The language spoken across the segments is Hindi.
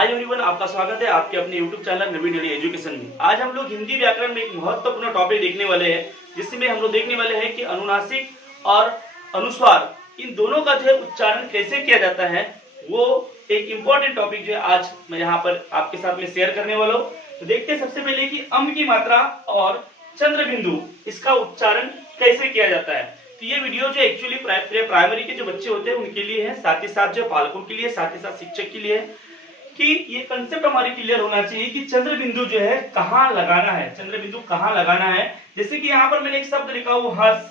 हाय एवरीवन, आपका स्वागत है आपके अपने यूट्यूब चैनल नवीन डेली एजुकेशन में। आज हम लोग हिंदी व्याकरण में एक महत्वपूर्ण टॉपिक देखने वाले हैं, जिसमें हम लोग देखने वाले हैं कि अनुनासिक और अनुस्वार इन दोनों का जो है उच्चारण कैसे किया जाता है। वो एक इम्पोर्टेंट टॉपिक जो है आज मैं यहाँ पर आपके साथ में शेयर करने वाला हूँ। तो देखते हैं सबसे पहले कि अम की मात्रा और चंद्र बिंदु इसका उच्चारण कैसे किया जाता है। तो ये वीडियो जो एक्चुअली प्राइमरी के जो बच्चे होते हैं उनके लिए है, साथ ही साथ जो पालकों के लिए, साथ ही साथ शिक्षक के लिए है कि ये कंसेप्ट हमारी क्लियर होना चाहिए कि चंद्र बिंदु जो है कहाँ लगाना है, चंद्र बिंदु कहाँ लगाना है। जैसे कि यहाँ पर मैंने एक शब्द लिखा हो हर्ष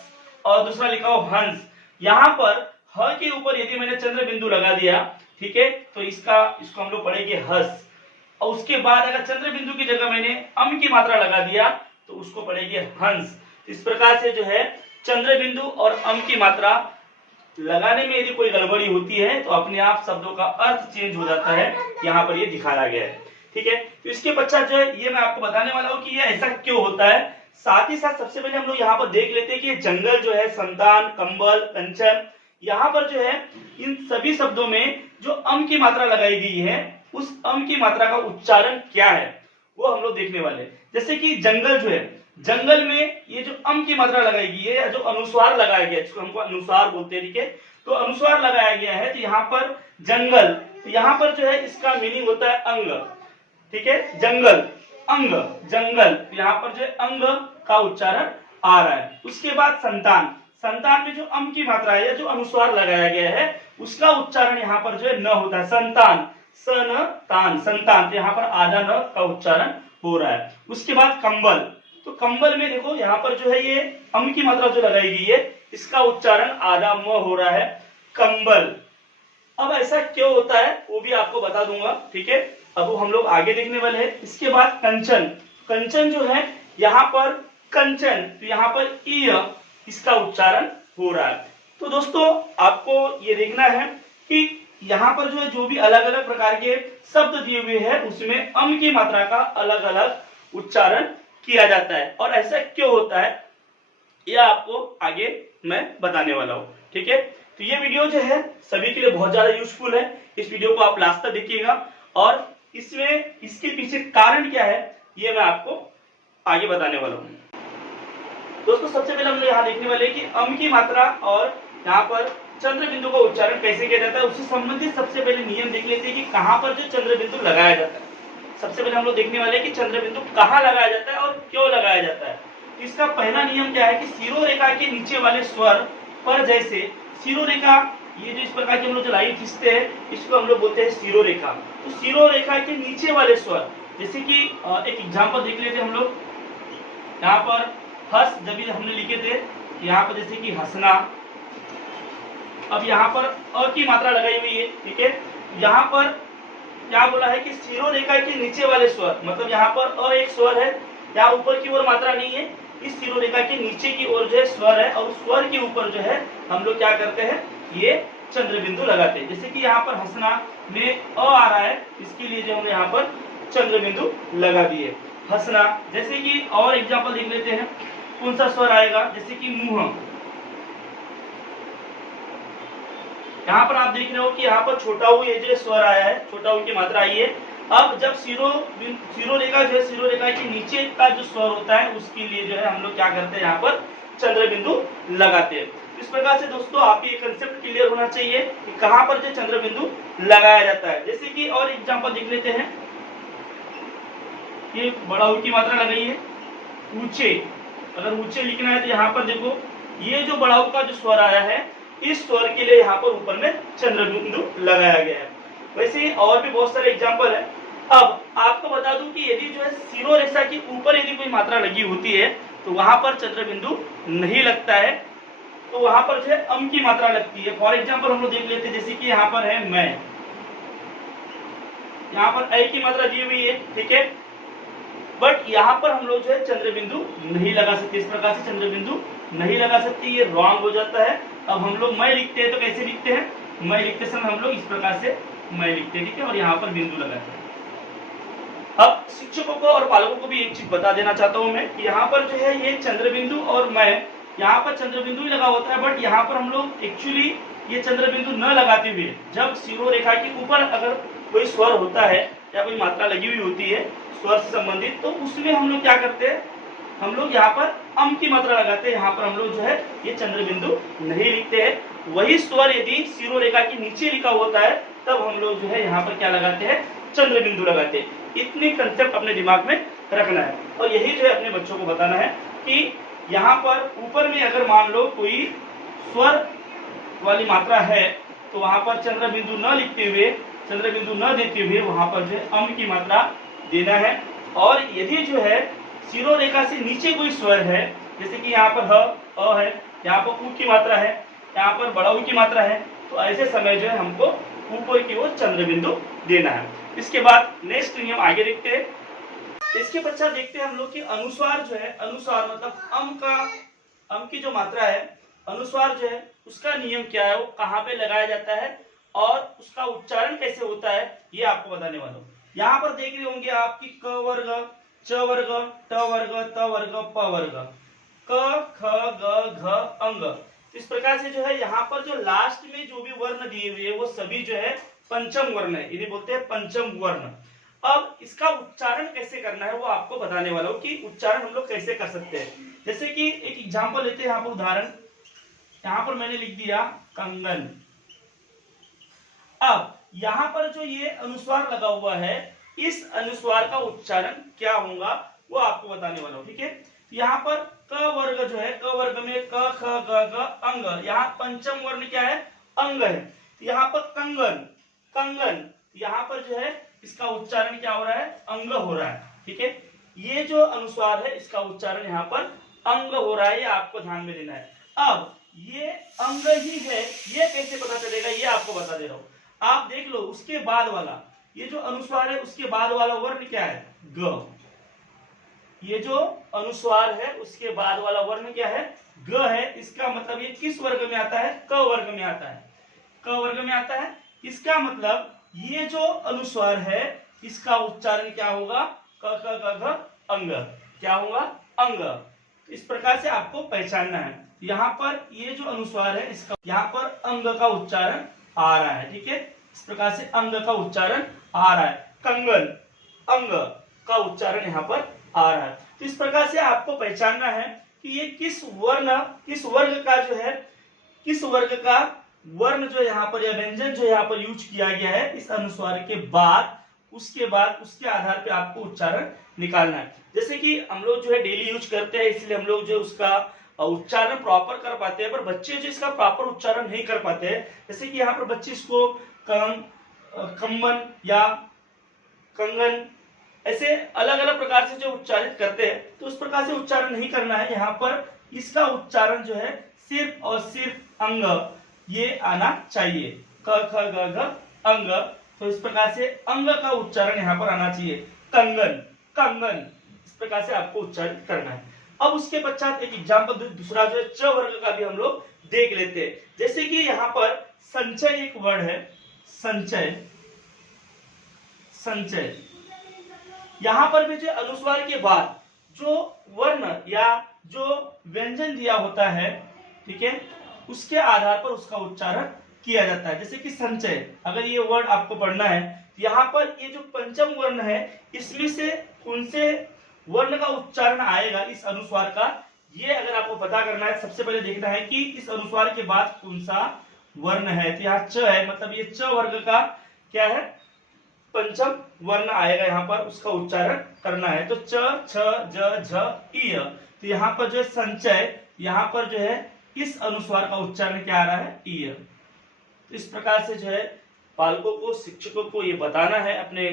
और दूसरा लिखा हो हंस। यहाँ पर ह के ऊपर यदि मैंने चंद्र बिंदु लगा दिया, ठीक है, तो इसको हम लोग पढ़ेंगे हर्ष। और उसके बाद अगर चंद्र बिंदु की जगह मैंने अम की मात्रा लगा दिया तो उसको पढ़ेंगे हंस। इस प्रकार से जो है चंद्र बिंदु और अम की मात्रा लगाने में यदि कोई गड़बड़ी होती है तो अपने आप शब्दों का अर्थ चेंज हो जाता है। यहाँ पर ये दिखाया गया है, ठीक है। तो इसके पश्चात जो है ये मैं आपको बताने वाला हूँ कि ये ऐसा क्यों होता है। साथ ही साथ सबसे पहले हम लोग यहाँ पर देख लेते हैं कि ये जंगल जो है, संतान, कंबल, कंचन, यहाँ पर जो है इन सभी शब्दों में जो अम की मात्रा लगाई गई है उस अम की मात्रा का उच्चारण क्या है वो हम लोग देखने वाले हैं। जैसे कि जंगल जो है, जंगल में ये जो अम की मात्रा लगाई गई है या जो अनुस्वार लगाया गया है, जिसको हमको अनुस्वार बोलते हैं, ठीक है। तो अनुस्वार लगाया गया है तो यहाँ पर जंगल, तो यहाँ पर जो है इसका मीनिंग होता है अंग, ठीक है। जंगल, अंग, जंगल, तो यहाँ पर जो है अंग का उच्चारण आ रहा है। उसके बाद संतान, संतान में जो अम की मात्रा है या जो अनुस्वार लगाया गया है उसका उच्चारण यहाँ पर जो है न होता है। संतान, सन तान, संतान, तो यहाँ पर आधा न का उच्चारण हो रहा है। उसके बाद कंबल, तो कंबल में देखो यहाँ पर जो है ये अम की मात्रा जो लगाई गई है इसका उच्चारण आधा म हो रहा है, कंबल। अब ऐसा क्यों होता है वो भी आपको बता दूंगा, ठीक है। अब हम लोग आगे देखने वाले हैं। इसके बाद कंचन, कंचन जो है यहाँ पर कंचन, तो यहाँ पर इ इसका उच्चारण हो रहा है। तो दोस्तों आपको ये देखना है कि यहाँ पर जो है जो भी अलग अलग प्रकार के शब्द दिए हुए हैं उसमें अम की मात्रा का अलग अलग उच्चारण किया जाता है और ऐसा क्यों होता है यह आपको आगे मैं बताने वाला हूँ, ठीक है। तो ये वीडियो जो है सभी के लिए बहुत ज्यादा यूजफुल है। इस वीडियो को आप लास्ट तक देखिएगा और इसमें इसके पीछे कारण क्या है ये मैं आपको आगे बताने वाला हूँ। दोस्तों सबसे पहले हम लोग यहाँ देखने वाले हैं कि अम की मात्रा और यहाँ पर चंद्र बिंदु का उच्चारण कैसे किया जाता है। उससे संबंधित सबसे पहले नियम देख लेते हैं कि कहाँ पर जो चंद्र बिंदु लगाया जाता है। सबसे पहले हम लोग देखने वाले हैं कि चंद्र बिंदु कहाँ लगाया जाता है और क्यों लगाया जाता है। इसका पहला नियम क्या है कि शिरोरेखा के नीचे वाले स्वर पर, जैसे शिरोरेखा, ये जो इस प्रकार की हम लोग जो लाइन खींचते हैं इसको हम लोग बोलते हैं शिरोरेखा। तो शिरोरेखा के नीचे वाले स्वर, जैसे कि एक एग्जांपल देख लेते हैं हम लोग। यहाँ पर हंस जब हमने लिखे थे, यहाँ पर जैसे कि हंसना। अब यहाँ पर अ की मात्रा लगाई हुई है, ठीक है। यहाँ पर क्या बोला है कि शिरोरेखा के नीचे वाले स्वर, मतलब यहाँ पर अ एक स्वर है, यहाँ ऊपर की ओर मात्रा नहीं है, इस शिरोरेखा के नीचे की ओर जो है स्वर है और स्वर के ऊपर जो है हम लोग क्या करते हैं, ये चंद्र बिंदु लगाते हैं। जैसे कि यहाँ पर हंसना में अ आ रहा है, इसके लिए जो हमने यहाँ पर चंद्र बिंदु लगा दिए। हंसना, जैसे कि और एग्जाम्पल देख लेते हैं कौन सा स्वर आएगा, जैसे कि मुंह। यहाँ पर आप देख रहे हो कि यहाँ पर छोटा ऊ ये जो स्वर आया है, छोटा ऊ की मात्रा आई है। अब जब शिरोरेखा जो है, शिरोरेखा के नीचे का जो स्वर होता है उसके लिए जो है हम लोग क्या करते हैं, यहाँ पर चंद्र बिंदु लगाते हैं। इस प्रकार से दोस्तों आप ये कंसेप्ट क्लियर होना चाहिए कि कहाँ पर जो चंद्र बिंदु लगाया जाता है। जैसे कि और एग्जाम्पल देख लेते हैं, ये बड़ा ऊ की मात्रा लगाई है, ऊंचे। अगर ऊंचे लिखना है तो यहाँ पर देखो ये जो बड़ा ऊ का जो स्वर आया है इस स्वर के लिए यहाँ पर ऊपर में चंद्र बिंदु लगाया गया है। वैसे ही और भी बहुत सारे एग्जाम्पल है। अब आपको बता दूं कि यदि जो है शिरोरेखा के ऊपर यदि कोई मात्रा लगी होती है तो वहां पर चंद्र बिंदु नहीं लगता है, तो वहां पर जो है अम की मात्रा लगती है। फॉर एग्जाम्पल हम लोग देख लेते हैं, जैसे कि यहाँ पर है मैं, यहाँ पर ए की मात्रा दी हुई है, ठीक है, बट यहाँ पर हम लोग जो है चंद्र बिंदु नहीं लगा सकते। इस प्रकार से चंद्र बिंदु नहीं लगा सकते, ये रॉन्ग हो जाता है। अब हम लोग मैं लिखते हैं तो कैसे लिखते हैं, मैं लिखते समय हम लोग इस प्रकार से मैं लिखते हैं, ठीक है, और यहाँ पर बिंदु लगाते हैं। अब शिक्षकों को और पालकों को भी एक चीज बता देना चाहता हूँ मैं कि यहाँ पर जो है ये चंद्र बिंदु और मैं, यहाँ पर चंद्र बिंदु ही लगा होता है, बट यहाँ पर हम लोग एक्चुअली ये चंद्र बिंदु न लगाते हुए जब शिरोरेखा के ऊपर अगर कोई स्वर होता है या कोई मात्रा लगी हुई होती है स्वर से संबंधित, तो उसमें हम लोग क्या करते हैं, हम लोग यहाँ पर अम की मात्रा लगाते हैं। यहाँ पर हम लोग जो है ये चंद्र बिंदु नहीं लिखते हैं। वही स्वर यदि शिरोरेखा के नीचे लिखा होता है तब हम लोग जो है यहाँ पर क्या लगाते हैं, चंद्र बिंदु लगाते हैं। इतनी कंसेप्ट अपने दिमाग में रखना है और यही जो है अपने बच्चों को बताना है कि यहाँ पर ऊपर में अगर मान लो कोई स्वर वाली मात्रा है तो वहां पर चंद्र बिंदु न लिखते हुए, चंद्र बिंदु न देते हुए वहां पर जो है अम की मात्रा देना है। और यदि जो है शिरोरेखा से नीचे कोई स्वर है, जैसे कि यहाँ पर ह, अ है, यहाँ पर उ की मात्रा है, यहाँ पर बड़ा उ की मात्रा है, तो ऐसे समय जो है हमको ऊपर की ओर चंद्र बिंदु देना है। इसके बाद नेक्स्ट नियम आगे देखते हैं। इसके पश्चात देखते हैं हम लोग कि अनुस्वार जो है, अनुस्वार मतलब अम की जो मात्रा है, अनुस्वार जो है उसका नियम क्या है, वो कहाँ पे लगाया जाता है और उसका उच्चारण कैसे होता है, ये आपको बताने वाला हूँ। यहाँ पर देख रहे होंगे आपकी क वर्ग, च वर्ग, ट वर्ग, त वर्ग, प वर्ग, क ख ग घ अंग। इस प्रकार से जो है यहाँ पर जो लास्ट में जो भी वर्ण दिए हुए वो सभी जो है पंचम वर्ण है, इन्हें बोलते हैं पंचम वर्ण। अब इसका उच्चारण कैसे करना है वो आपको बताने वाला हूँ कि उच्चारण हम लोग कैसे कर सकते हैं। जैसे कि एक एग्जांपल लेते हैं, यहाँ पर उदाहरण, यहाँ पर मैंने लिख दिया कंगन। अब यहाँ पर जो ये अनुस्वार लगा हुआ है, इस अनुस्वार का उच्चारण क्या होगा वो आपको बताने वाला हूँ, ठीक है। यहाँ पर क वर्ग जो है, क वर्ग में क ख ग घ अंग, यहाँ पंचम वर्ण क्या है, अंग है। यहाँ पर कंगन, कंगन, यहाँ पर जो है इसका उच्चारण क्या हो रहा है, अंग हो रहा है, ठीक है। ये जो अनुस्वार है इसका उच्चारण यहाँ पर अंग हो रहा है, ये आपको ध्यान में देना है। अब ये अंग ही है, ये कैसे पता चलेगा ये आपको बता दे रहा हूं। आप देख लो उसके बाद वाला, ये जो अनुस्वार है उसके बाद वाला वर्ण क्या है, ग। ये जो अनुस्वार है उसके बाद वाला वर्ण क्या है, ग है। इसका मतलब ये किस वर्ग में आता है, क वर्ग में आता है, क वर्ग में आता है। इसका मतलब ये जो अनुस्वार है इसका उच्चारण क्या होगा, क ख ग घ अंग, क्या होगा, अंग। इस प्रकार से आपको पहचानना है। यहाँ पर ये जो अनुस्वार है इसका यहाँ पर अंग का उच्चारण आ रहा है, ठीक है। इस प्रकार से अंग का उच्चारण आ रहा है, कंगन, अंग का उच्चारण यहाँ पर आ रहा है। तो इस प्रकार से आपको पहचानना है कि ये किस वर्ण, किस वर्ग का जो है, किस वर्ग का वर्ण जो यहाँ पर या व्यंजन जो यहाँ पर यूज किया गया है इस अनुस्वार के बाद, उसके बाद उसके आधार पे आपको उच्चारण निकालना है। जैसे कि हम लोग जो है डेली यूज करते हैं इसलिए हम लोग जो उसका उच्चारण प्रॉपर कर पाते हैं, पर बच्चे जो इसका प्रॉपर उच्चारण नहीं कर पाते हैं। जैसे कि यहाँ पर बच्चे इसको कंबन या कंगन ऐसे अलग अलग प्रकार से जो उच्चारित करते हैं, तो उस प्रकार से उच्चारण नहीं करना है। यहाँ पर इसका उच्चारण जो है सिर्फ और सिर्फ अंग ये आना चाहिए, क ख ग घ अंग। तो इस प्रकार से अंग का उच्चारण यहाँ पर आना चाहिए, कंगन, कंगन, इस प्रकार से आपको उच्चारित करना है। अब उसके पश्चात एक एग्जाम्पल दूसरा जो है च वर्ग का भी हम लोग देख लेते हैं। जैसे कि यहाँ पर संचय एक वर्ड है, संचय, संचय। यहाँ पर भी जो अनुस्वार के बाद जो वर्ण या जो व्यंजन दिया होता है, ठीक है, उसके आधार पर उसका उच्चारण किया जाता है। जैसे कि संचय, अगर ये वर्ड आपको पढ़ना है, यहाँ पर ये जो पंचम वर्ण है इसमें से कौन से वर्ण का उच्चारण आएगा इस अनुस्वार का, ये अगर आपको पता करना है, सबसे पहले देखना है कि इस अनुस्वार के बाद कौन सा वर्ण है। तो यहाँ च है, मतलब ये च वर्ग का क्या है, पंचम वर्ण आएगा, यहाँ पर उसका उच्चारण करना है। तो च, छ, ज, झ, इय। तो यहाँ पर जो है संचय, यहाँ पर जो है इस अनुस्वार का उच्चारण क्या आ रहा है, इय। तो इस प्रकार से जो है पालकों को, शिक्षकों को ये बताना है अपने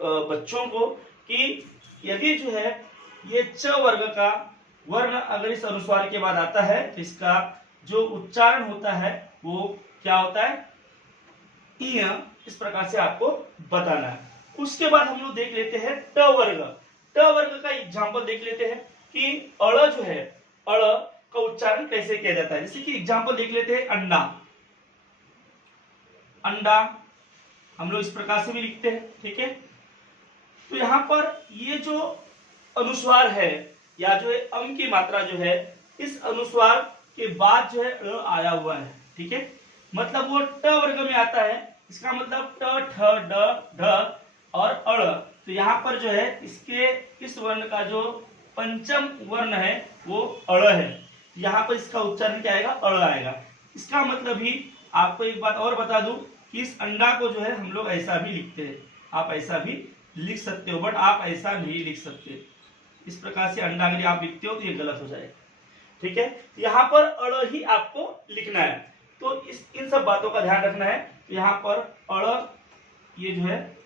बच्चों को कि यदि जो है ये च वर्ग का वर्ण अगर इस अनुस्वार के बाद आता है तो इसका जो उच्चारण होता है वो क्या होता है, इय। इस प्रकार से आपको बताना है। उसके बाद हम लोग देख लेते हैं ट वर्ग। ट वर्ग का एग्जांपल देख लेते हैं कि अड़ जो है, अड़ का उच्चारण कैसे किया जाता है। जैसे कि एग्जांपल देख लेते हैं अंडा, अंडा हम लोग इस प्रकार से भी लिखते हैं, ठीक है। तो यहाँ पर ये जो अनुस्वार है या जो है अम की मात्रा जो है इस अनुस्वार के बाद जो है अ आया हुआ है, ठीक है, मतलब वो ट वर्ग में आता है। इसका मतलब ट, ठ, ड, ढ और अड़। तो यहाँ पर जो है इसके इस वर्ण का जो पंचम वर्ण है वो अड़ है। यहाँ पर इसका उच्चारण क्या आएगा? अड़ आएगा। इसका मतलब ही आपको एक बात और बता दूं कि इस अंडा को जो है हम लोग ऐसा भी लिखते हैं, आप ऐसा भी लिख सकते हो, बट आप ऐसा नहीं लिख सकते। इस प्रकार से अंडा अगर आप लिखते हो तो ये गलत हो जाएगा, ठीक है। यहाँ पर अड़ ही आपको लिखना है, तो इन सब बातों का ध्यान रखना है। तो यहाँ पर अड़ ये जो है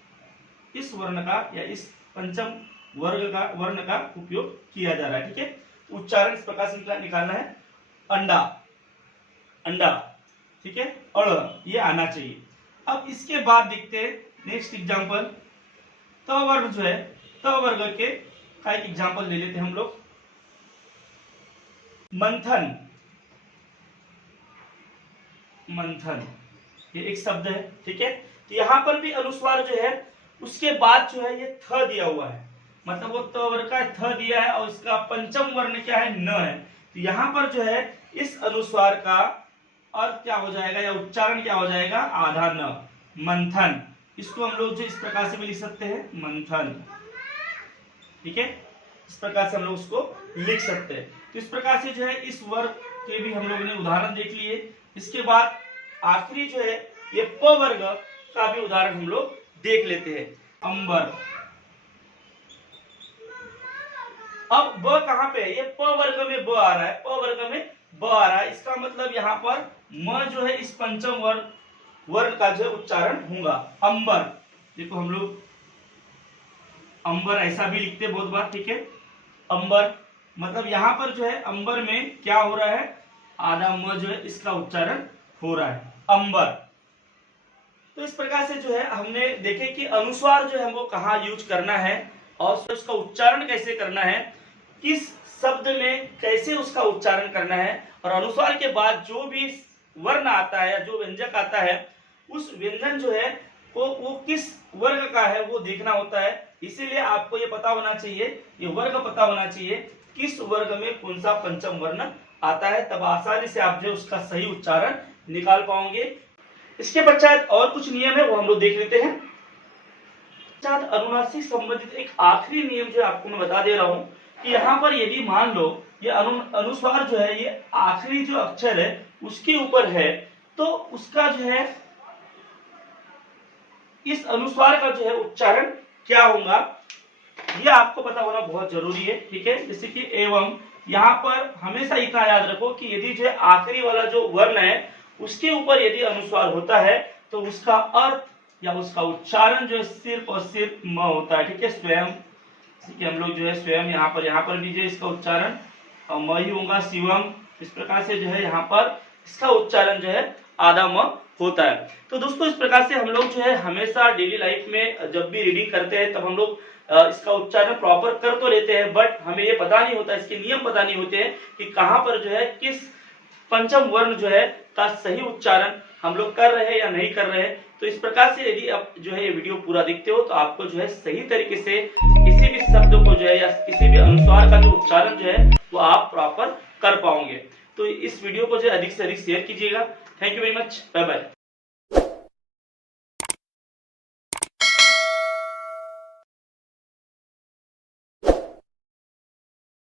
इस वर्ण का या इस पंचम वर्ण का उपयोग किया जा रहा है, ठीक है। उच्चारण इस प्रकार से निकालना है, अंडा अंडा, ठीक है, अड़ ये आना चाहिए। अब इसके बाद देखते हैं नेक्स्ट एग्जांपल, त वर्ग जो है, त वर्ग के का एक एग्जांपल ले लेते हैं हम लोग। मंथन, मंथन ये एक शब्द है, ठीक है। तो यहाँ पर भी अनुस्वार जो है उसके बाद जो है ये थ दिया हुआ है, मतलब वो त वर्ग का थ दिया है और इसका पंचम वर्ण क्या है? न है। तो यहाँ पर जो है इस अनुस्वार का अर्थ क्या हो जाएगा या उच्चारण क्या हो जाएगा? आधा न, मंथन। इसको हम लोग जो इस प्रकार से भी लिख सकते हैं, मंथन, ठीक है। इस प्रकार से हम लोग उसको लिख सकते हैं। तो इस प्रकार से जो है इस वर्ग के भी हम लोगों ने उदाहरण देख लिए। इसके बाद आखिरी जो है ये प वर्ग का भी उदाहरण हम लोग देख लेते हैं, अंबर। अब ब कहां पे है? ये प वर्ग में ब आ रहा है, प वर्ग में ब आ रहा है। इसका मतलब यहाँ पर म जो है इस पंचम वर्ण का जो उच्चारण होगा, अंबर। देखो हम लोग अंबर ऐसा भी लिखते बहुत बार, ठीक है। अंबर मतलब यहाँ पर जो है अंबर में क्या हो रहा है? आधा म जो है इसका उच्चारण हो रहा है, अंबर। तो इस प्रकार से जो है हमने देखे कि अनुस्वार जो है हमको कहाँ यूज करना है और उसका उच्चारण कैसे करना है, किस शब्द में कैसे उसका उच्चारण करना है, और अनुस्वार के बाद जो भी वर्ण आता है या जो व्यंजक आता है उस व्यंजन जो है वो किस वर्ग का है वो देखना होता है। इसीलिए आपको ये पता होना चाहिए, ये वर्ग पता होना चाहिए किस वर्ग में कौन सा पंचम वर्ण आता है, तब आसानी से आप जो उसका सही उच्चारण निकाल पाओगे। इसके पश्चात और कुछ नियम है वो हम लोग देख लेते हैं। अनुनासिक संबंधित एक आखिरी नियम जो आपको मैं बता दे रहा हूँ कि यहाँ पर यदि मान लो ये अनुस्वार जो है ये आखिरी जो अक्षर है उसके ऊपर है, तो उसका जो है इस अनुस्वार का जो है उच्चारण क्या होगा ये आपको पता होना बहुत जरूरी है, ठीक है। जैसे कि एवं, यहाँ पर हमेशा इतना याद रखो कि यदि जो आखिरी वाला जो वर्ण है उसके ऊपर यदि अनुस्वार होता है तो उसका अर्थ या उसका उच्चारण जो है सिर्फ और सिर्फ म होता है, ठीक है। स्वयं हम लोग जो है स्वयं यहाँ पर भी जो इसका उच्चारण म ही होगा, शिवम। इस प्रकार से जो है यहाँ पर इसका उच्चारण जो है आधा म होता है। तो दोस्तों इस प्रकार से हम लोग जो है हमेशा डेली लाइफ में जब भी रीडिंग करते हैं तब हम लोग इसका उच्चारण प्रॉपर कर तो लेते हैं, बट हमें ये पता नहीं होता, इसके नियम पता नहीं होते हैं कि कहाँ पर जो है किस पंचम वर्ण जो है का सही उच्चारण हम लोग कर रहे हैं या नहीं कर रहे हैं। तो इस प्रकार से यदि आप जो है ये वीडियो पूरा देखते हो तो आपको जो है सही तरीके से किसी भी शब्द को जो है या किसी भी अनुस्वार का जो उच्चारण जो है वो आप प्रॉपर कर पाओगे। तो इस वीडियो को जो है अधिक से अधिक शेयर कीजिएगा। Thank you very much, bye bye.